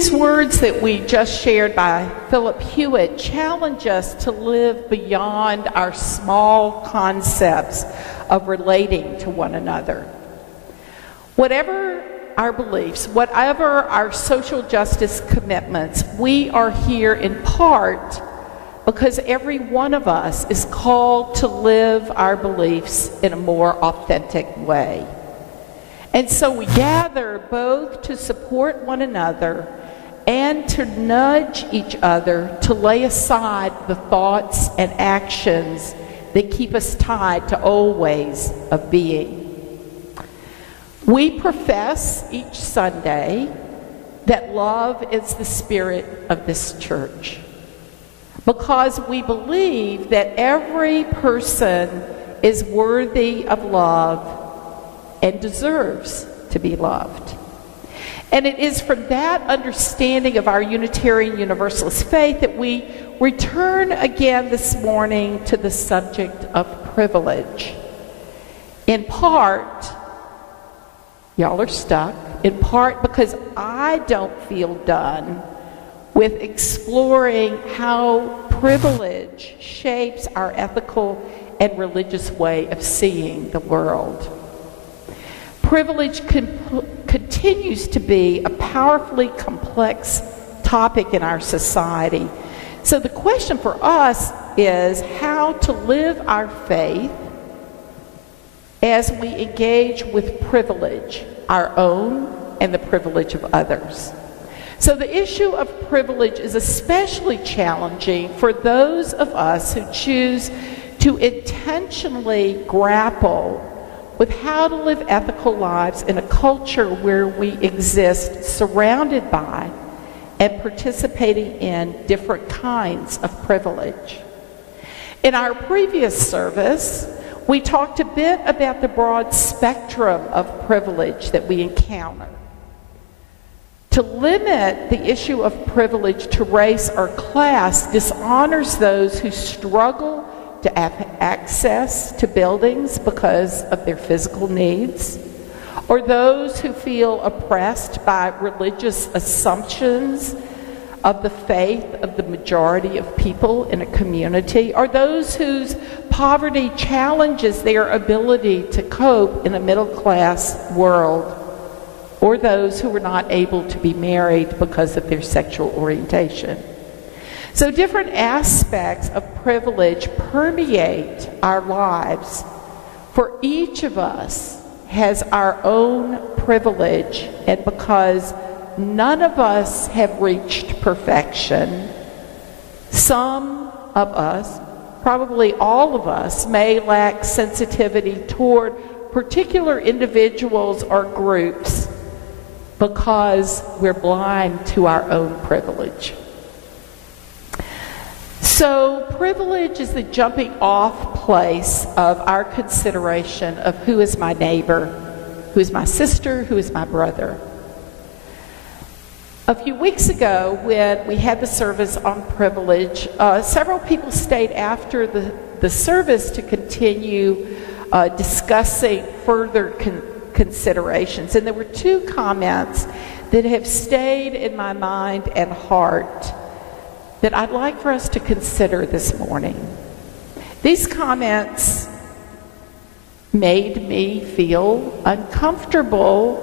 These words that we just shared by Philip Hewitt challenge us to live beyond our small concepts of relating to one another. Whatever our beliefs, whatever our social justice commitments, we are here in part because every one of us is called to live our beliefs in a more authentic way. And so we gather both to support one another and to nudge each other to lay aside the thoughts and actions that keep us tied to old ways of being. We profess each Sunday that love is the spirit of this church because we believe that every person is worthy of love and deserves to be loved. And it is from that understanding of our Unitarian Universalist faith that we return again this morning to the subject of privilege. In part, y'all are stuck, in part because I don't feel done with exploring how privilege shapes our ethical and religious way of seeing the world. Privilege continues to be a powerfully complex topic in our society. So the question for us is how to live our faith as we engage with privilege, our own and the privilege of others. So the issue of privilege is especially challenging for those of us who choose to intentionally grapple with how to live ethical lives in a culture where we exist surrounded by and participating in different kinds of privilege. In our previous service, we talked a bit about the broad spectrum of privilege that we encounter. To limit the issue of privilege to race or class dishonors those who struggle to have access to buildings because of their physical needs, or those who feel oppressed by religious assumptions of the faith of the majority of people in a community, or those whose poverty challenges their ability to cope in a middle-class world, or those who are not able to be married because of their sexual orientation. So different aspects of privilege permeate our lives. For each of us has our own privilege, and because none of us have reached perfection, some of us, probably all of us, may lack sensitivity toward particular individuals or groups because we're blind to our own privilege. So privilege is the jumping off place of our consideration of who is my neighbor, who is my sister, who is my brother. A few weeks ago, when we had the service on privilege, several people stayed after the service to continue discussing further considerations. And there were two comments that have stayed in my mind and heart that I'd like for us to consider this morning. These comments made me feel uncomfortable,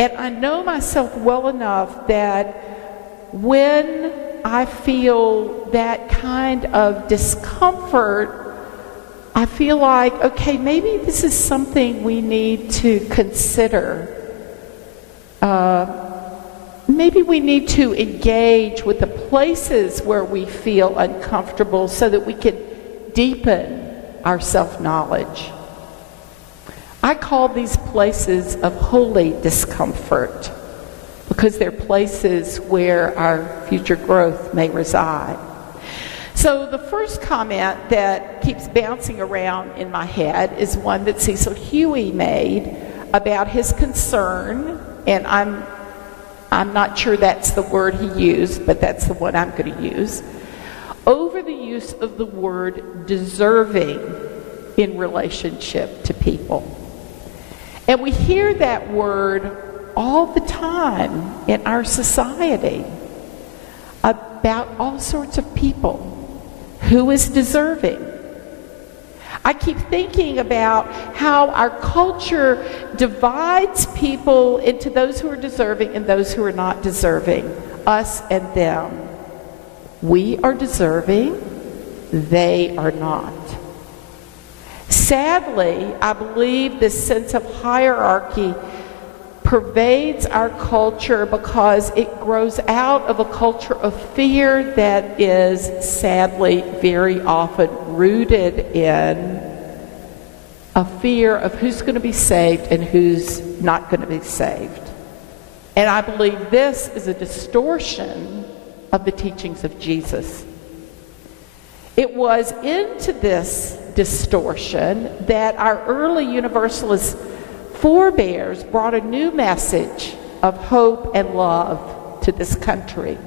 and I know myself well enough that when I feel that kind of discomfort, I feel like, okay, maybe this is something we need to consider. Maybe we need to engage with the places where we feel uncomfortable so that we can deepen our self-knowledge. I call these places of holy discomfort because they're places where our future growth may reside. So the first comment that keeps bouncing around in my head is one that Cecil Huey made about his concern, and I'm not sure that's the word he used, but that's the one I'm going to use, over the use of the word deserving in relationship to people. And we hear that word all the time in our society about all sorts of people. Who is deserving? I keep thinking about how our culture divides people into those who are deserving and those who are not deserving, us and them. We are deserving, they are not. Sadly, I believe this sense of hierarchy pervades our culture because it grows out of a culture of fear that is sadly very often rooted in a fear of who's going to be saved and who's not going to be saved. And I believe this is a distortion of the teachings of Jesus. It was into this distortion that our early Universalist forebears brought a new message of hope and love to this country.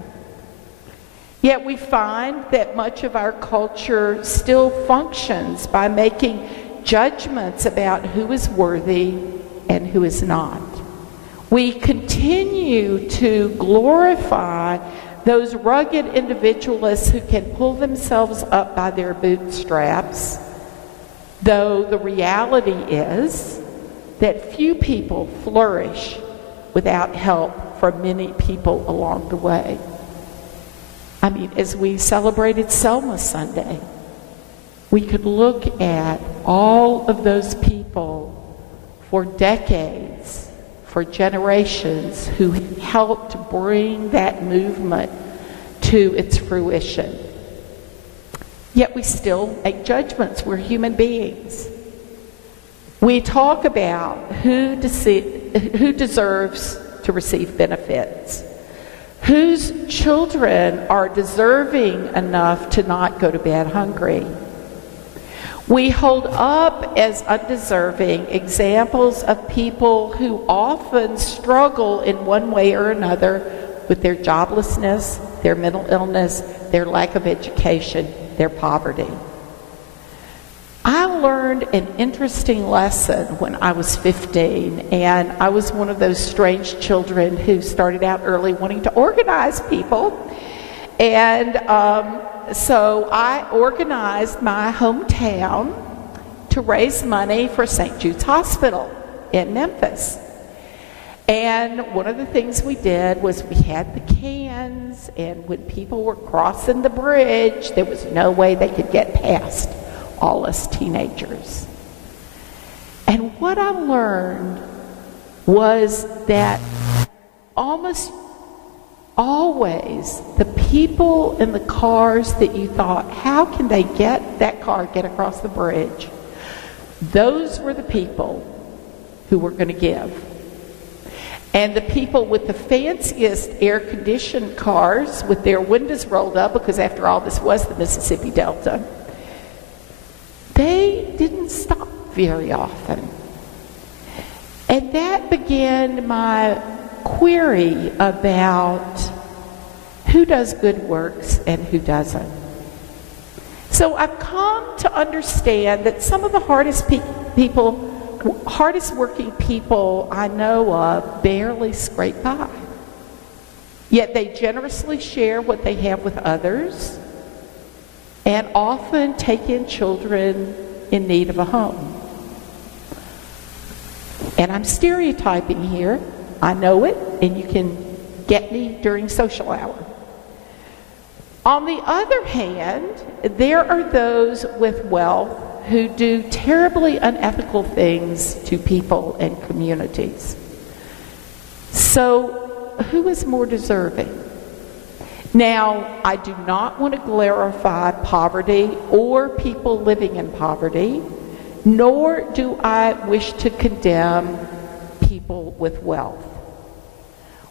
Yet we find that much of our culture still functions by making judgments about who is worthy and who is not. We continue to glorify those rugged individualists who can pull themselves up by their bootstraps, though the reality is that few people flourish without help from many people along the way. I mean, as we celebrated Selma Sunday, we could look at all of those people for decades, for generations, who helped bring that movement to its fruition. Yet we still make judgments. We're human beings. We talk about who deserves to receive benefits, whose children are deserving enough to not go to bed hungry. We hold up as undeserving examples of people who often struggle in one way or another with their joblessness, their mental illness, their lack of education, their poverty. I learned an interesting lesson when I was 15, and I was one of those strange children who started out early wanting to organize people. And so I organized my hometown to raise money for St. Jude's Hospital in Memphis. And one of the things we did was we had the cans, and when people were crossing the bridge, there was no way they could get past all us teenagers. And what I learned was that almost always the people in the cars that you thought, how can they get that car get across the bridge? Those were the people who were going to give. And the people with the fanciest air-conditioned cars with their windows rolled up, because after all, this was the Mississippi Delta, they didn't stop very often. And that began my query about who does good works and who doesn't. So I've come to understand that some of the hardest working people I know of barely scrape by. Yet they generously share what they have with others, and often take in children in need of a home. And I'm stereotyping here. I know it, and you can get me during social hour. On the other hand, there are those with wealth who do terribly unethical things to people and communities. So, who is more deserving? Now, I do not want to glorify poverty or people living in poverty, nor do I wish to condemn people with wealth.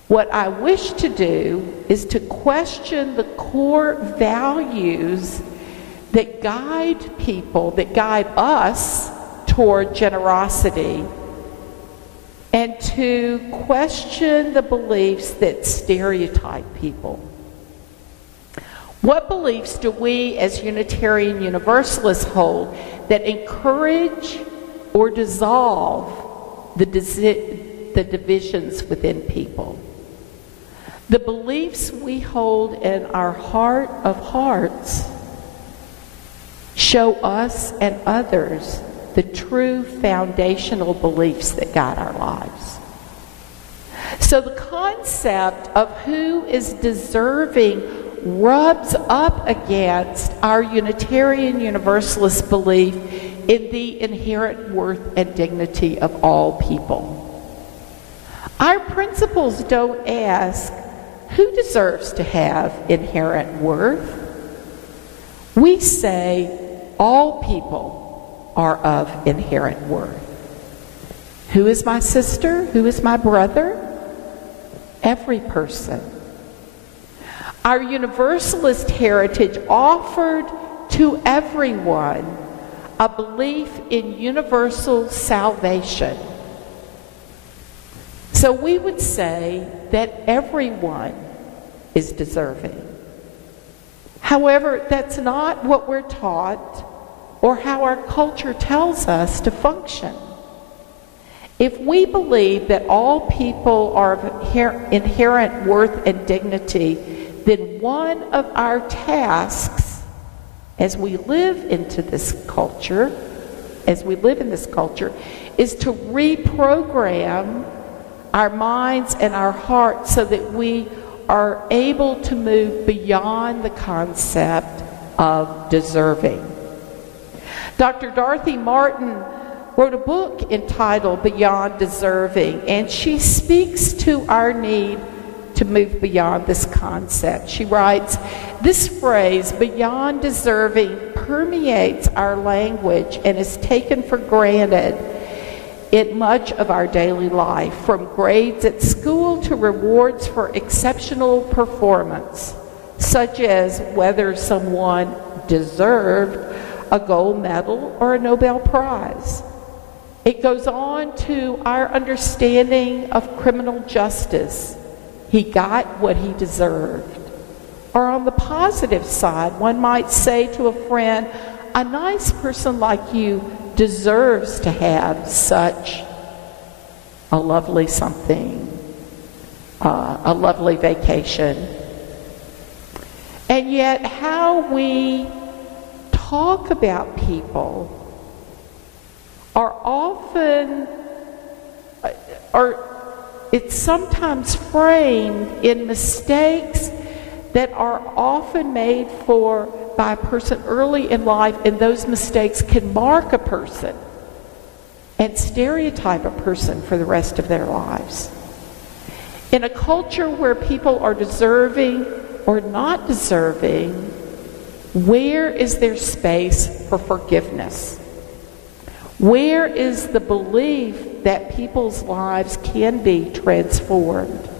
What I wish to do is to question the core values that guide people, that guide us toward generosity, and to question the beliefs that stereotype people. What beliefs do we as Unitarian Universalists hold that encourage or dissolve the divisions within people? The beliefs we hold in our heart of hearts show us and others the true foundational beliefs that guide our lives. So the concept of who is deserving rubs up against our Unitarian Universalist belief in the inherent worth and dignity of all people. Our principles don't ask who deserves to have inherent worth. We say all people are of inherent worth. Who is my sister? Who is my brother? Every person. Our Universalist heritage offered to everyone a belief in universal salvation. So we would say that everyone is deserving. However, that's not what we're taught or how our culture tells us to function. If we believe that all people are of inherent worth and dignity, then one of our tasks as we live into this culture, is to reprogram our minds and our hearts so that we are able to move beyond the concept of deserving. Dr. Dorothy Martin wrote a book entitled Beyond Deserving, and she speaks to our need to move beyond this concept. She writes, "This phrase, beyond deserving, permeates our language and is taken for granted in much of our daily life, from grades at school to rewards for exceptional performance, such as whether someone deserved a gold medal or a Nobel Prize. It goes on to our understanding of criminal justice. He got what he deserved. Or on the positive side, one might say to a friend, a nice person like you deserves to have such a lovely something, a lovely vacation." And yet how we talk about people are often, it's sometimes framed in mistakes that are often made by a person early in life, and those mistakes can mark a person and stereotype a person for the rest of their lives. In a culture where people are deserving or not deserving, where is there space for forgiveness? Where is the belief that people's lives can be transformed?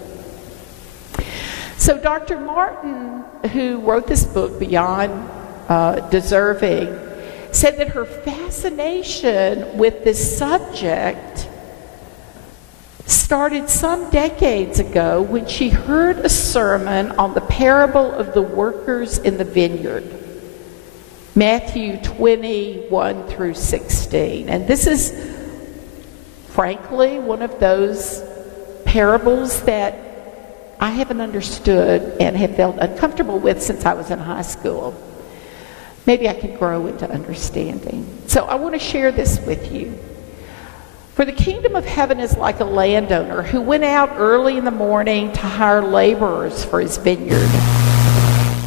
So Dr. Martin, who wrote this book, Beyond Deserving, said that her fascination with this subject started some decades ago when she heard a sermon on the parable of the workers in the vineyard, Matthew 21 through 16. And this is, frankly, one of those parables that I haven't understood and have felt uncomfortable with since I was in high school. Maybe I could grow into understanding. So I want to share this with you. For the kingdom of heaven is like a landowner who went out early in the morning to hire laborers for his vineyard.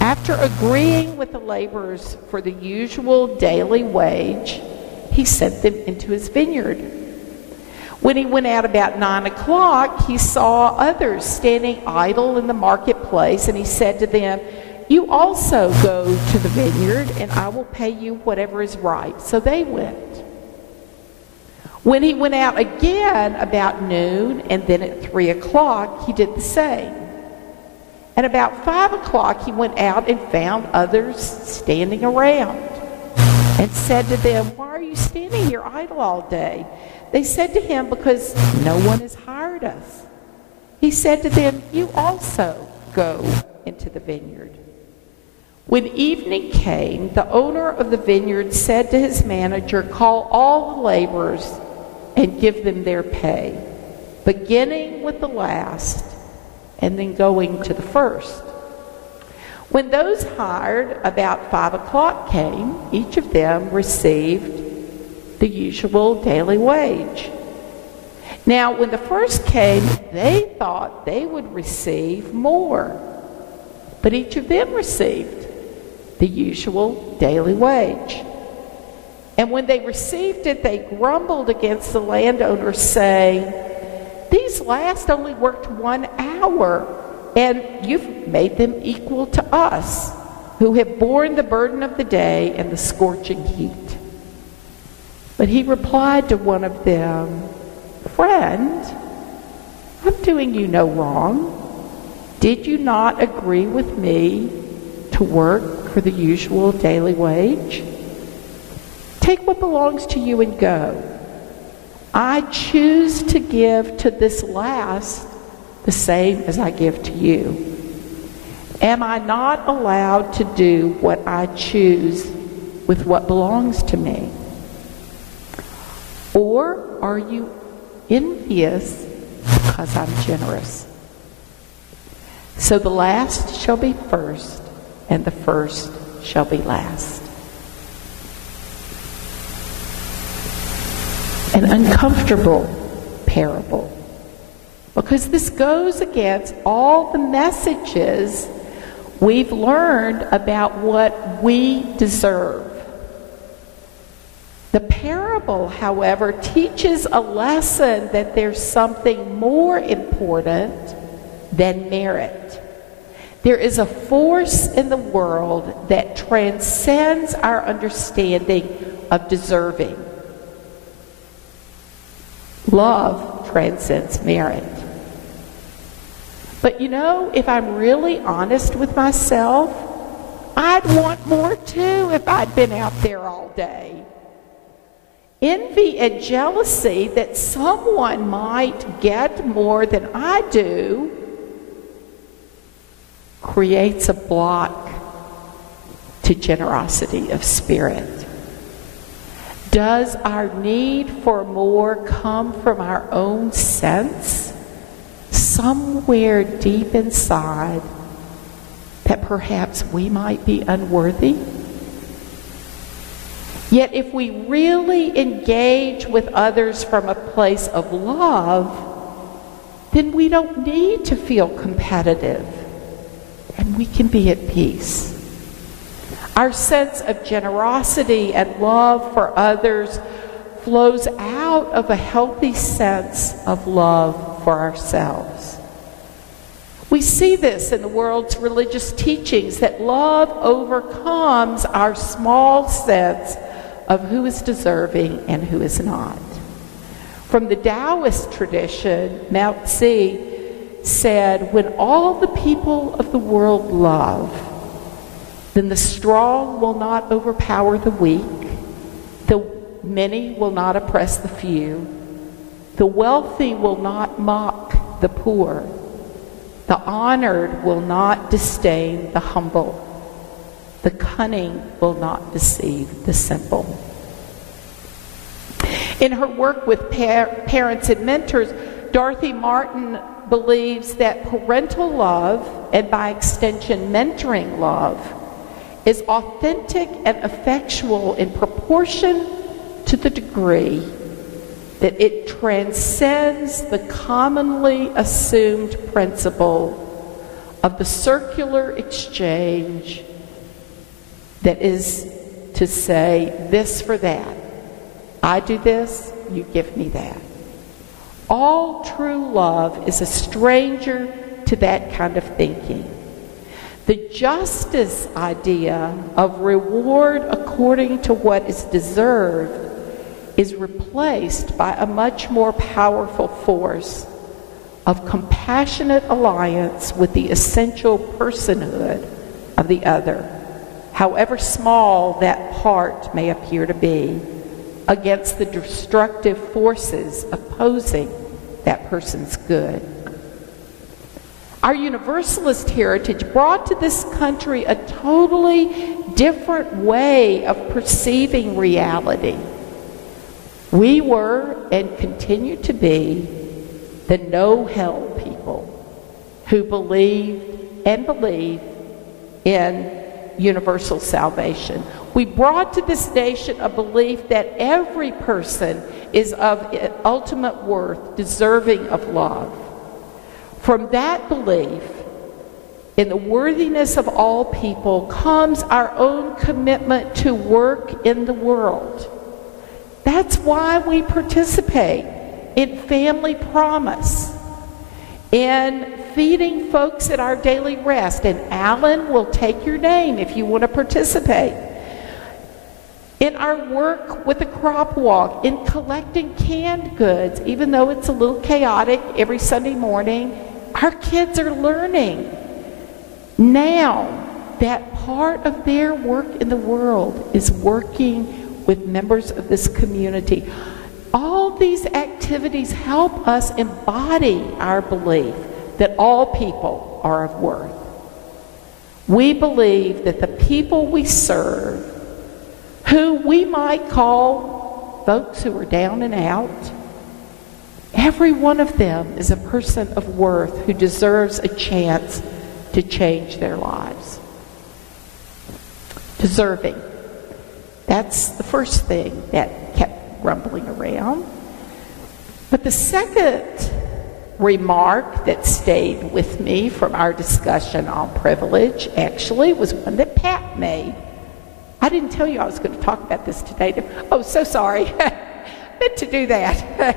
After agreeing with the laborers for the usual daily wage, he sent them into his vineyard. When he went out about 9 o'clock, he saw others standing idle in the marketplace, and he said to them, "You also go to the vineyard, and I will pay you whatever is right." So they went. When he went out again about noon, and then at 3 o'clock, he did the same. At about 5 o'clock, he went out and found others standing around and said to them, "Why are you standing here idle all day?" They said to him, "Because no one has hired us." He said to them, "You also go into the vineyard." When evening came, the owner of the vineyard said to his manager, "Call all the laborers and give them their pay, beginning with the last and then going to the first. When those hired about 5 o'clock came, each of them received the usual daily wage. Now, when the first came, they thought they would receive more, but each of them received the usual daily wage. And when they received it, they grumbled against the landowner, saying, "These last only worked 1 hour, and you've made them equal to us, who have borne the burden of the day and the scorching heat." But he replied to one of them, "Friend, I'm doing you no wrong. Did you not agree with me to work for the usual daily wage? Take what belongs to you and go. I choose to give to this last the same as I give to you. Am I not allowed to do what I choose with what belongs to me? Or are you envious because I'm generous?" So the last shall be first, and the first shall be last. An uncomfortable parable, because this goes against all the messages we've learned about what we deserve. The parable, however, teaches a lesson that there's something more important than merit. There is a force in the world that transcends our understanding of deserving. Love transcends merit. But if I'm really honest with myself, I'd want more too if I'd been out there all day. Envy and jealousy that someone might get more than I do creates a block to generosity of spirit. Does our need for more come from our own sense, somewhere deep inside, that perhaps we might be unworthy? Yet if we really engage with others from a place of love, then we don't need to feel competitive, and we can be at peace. Our sense of generosity and love for others flows out of a healthy sense of love for ourselves. We see this in the world's religious teachings, that love overcomes our small sense of who is deserving and who is not. From the Taoist tradition, Lao Tzu said, "When all the people of the world love, then the strong will not overpower the weak, the many will not oppress the few, the wealthy will not mock the poor, the honored will not disdain the humble, the cunning will not deceive the simple." In her work with parents and mentors, Dorothy Martin believes that parental love, and by extension mentoring love, is authentic and effectual in proportion to the degree that it transcends the commonly assumed principle of the circular exchange, that is to say, this for that. I do this, you give me that. All true love is a stranger to that kind of thinking. The justice idea of reward according to what is deserved is replaced by a much more powerful force of compassionate alliance with the essential personhood of the other, however small that part may appear to be, against the destructive forces opposing that person's good. Our Universalist heritage brought to this country a totally different way of perceiving reality. We were, and continue to be, the no-hell people. who believed and believe in universal salvation. We brought to this nation a belief that every person is of ultimate worth, deserving of love. From that belief in the worthiness of all people comes our own commitment to work in the world. That's why we participate in Family Promise, in feeding folks at our daily rest, and Alan will take your name if you want to participate. In our work with the crop walk, in collecting canned goods, even though it's a little chaotic every Sunday morning, our kids are learning now that part of their work in the world is working with members of this community. All these activities help us embody our belief that all people are of worth. We believe that the people we serve, who we might call folks who are down and out, every one of them is a person of worth who deserves a chance to change their lives. Deserving. That's the first thing that kept rumbling around. But the second remark that stayed with me from our discussion on privilege actually was one that Pat made. I didn't tell you I was going to talk about this today. Oh, so sorry. Meant to do that.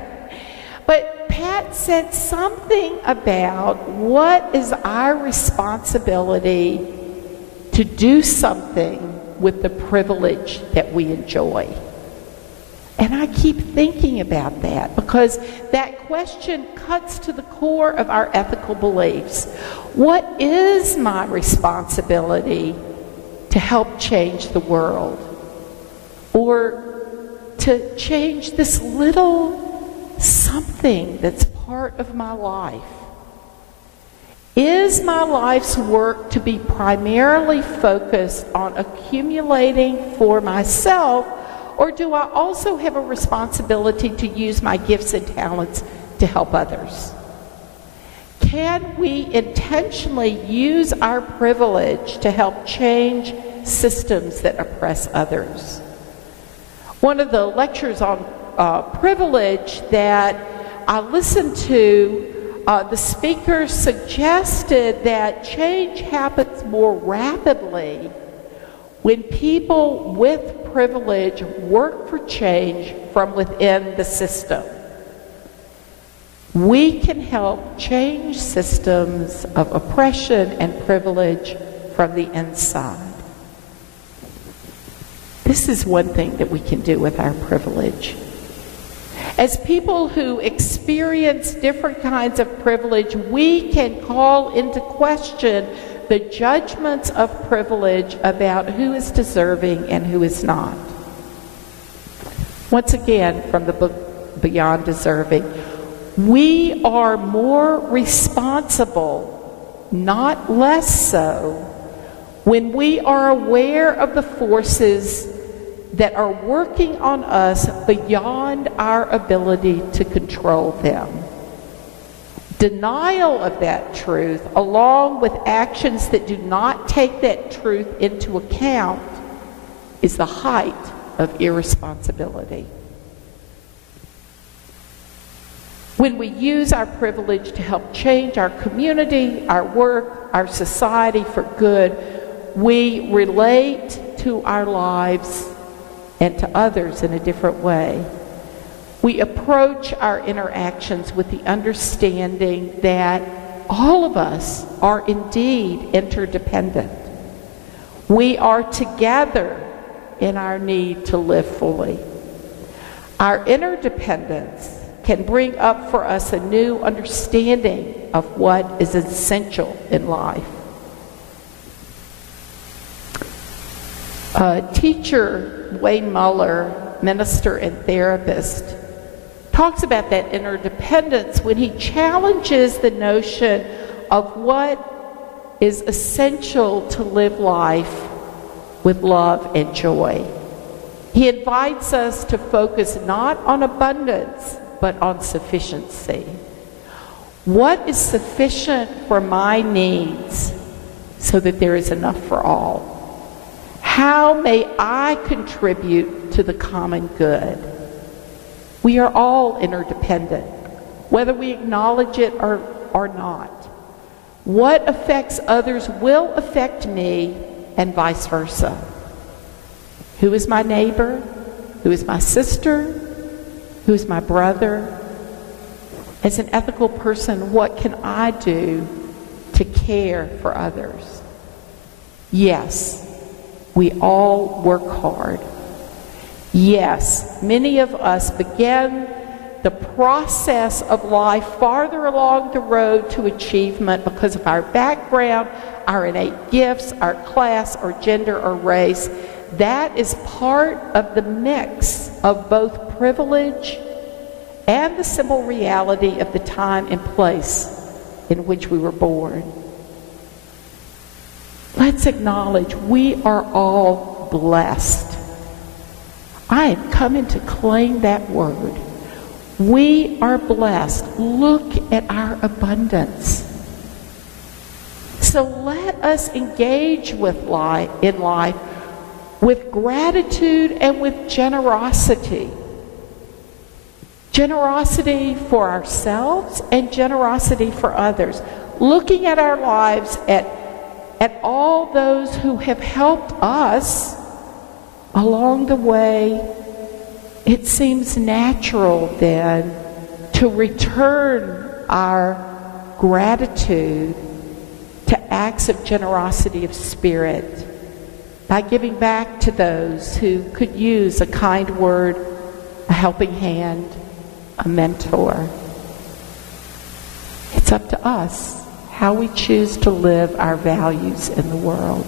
But Pat said something about what is our responsibility to do something with the privilege that we enjoy. And I keep thinking about that because that question cuts to the core of our ethical beliefs. What is my responsibility to help change the world? Or to change this little something that's part of my life? Is my life's work to be primarily focused on accumulating for myself, or do I also have a responsibility to use my gifts and talents to help others? Can we intentionally use our privilege to help change systems that oppress others? One of the lectures on privilege that I listened to, the speaker suggested that change happens more rapidly when people with privilege work for change from within the system. We can help change systems of oppression and privilege from the inside. This is one thing that we can do with our privilege. As people who experience different kinds of privilege, we can call into question the judgments of privilege about who is deserving and who is not. Once again, from the book Beyond Deserving, we are more responsible, not less so, when we are aware of the forces that are working on us beyond our ability to control them. Denial of that truth, along with actions that do not take that truth into account, is the height of irresponsibility. When we use our privilege to help change our community, our work, our society for good, we relate to our lives and to others in a different way. We approach our interactions with the understanding that all of us are indeed interdependent. We are together in our need to live fully. Our interdependence can bring up for us a new understanding of what is essential in life. Teacher Wayne Muller, minister and therapist, talks about that interdependence when he challenges the notion of what is essential to live life with love and joy. He invites us to focus not on abundance, but on sufficiency. What is sufficient for my needs so that there is enough for all? How may I contribute to the common good? We are all interdependent, whether we acknowledge it or not. What affects others will affect me, and vice versa. Who is my neighbor? Who is my sister? Who is my brother? As an ethical person, what can I do to care for others? Yes, we all work hard. Yes, many of us begin the process of life farther along the road to achievement because of our background, our innate gifts, our class, or gender, or race. That is part of the mix of both privilege and the simple reality of the time and place in which we were born. Let's acknowledge we are all blessed. I am coming to claim that word. We are blessed. Look at our abundance. So let us engage with in life with gratitude and with generosity. Generosity for ourselves and generosity for others. Looking at our lives at all those who have helped us along the way, it seems natural then to return our gratitude to acts of generosity of spirit by giving back to those who could use a kind word, a helping hand, a mentor. It's up to us how we choose to live our values in the world.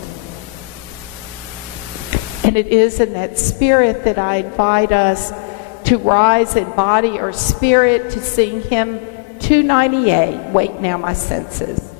And it is in that spirit that I invite us to rise in body or spirit to sing hymn 298, Wake Now My Senses.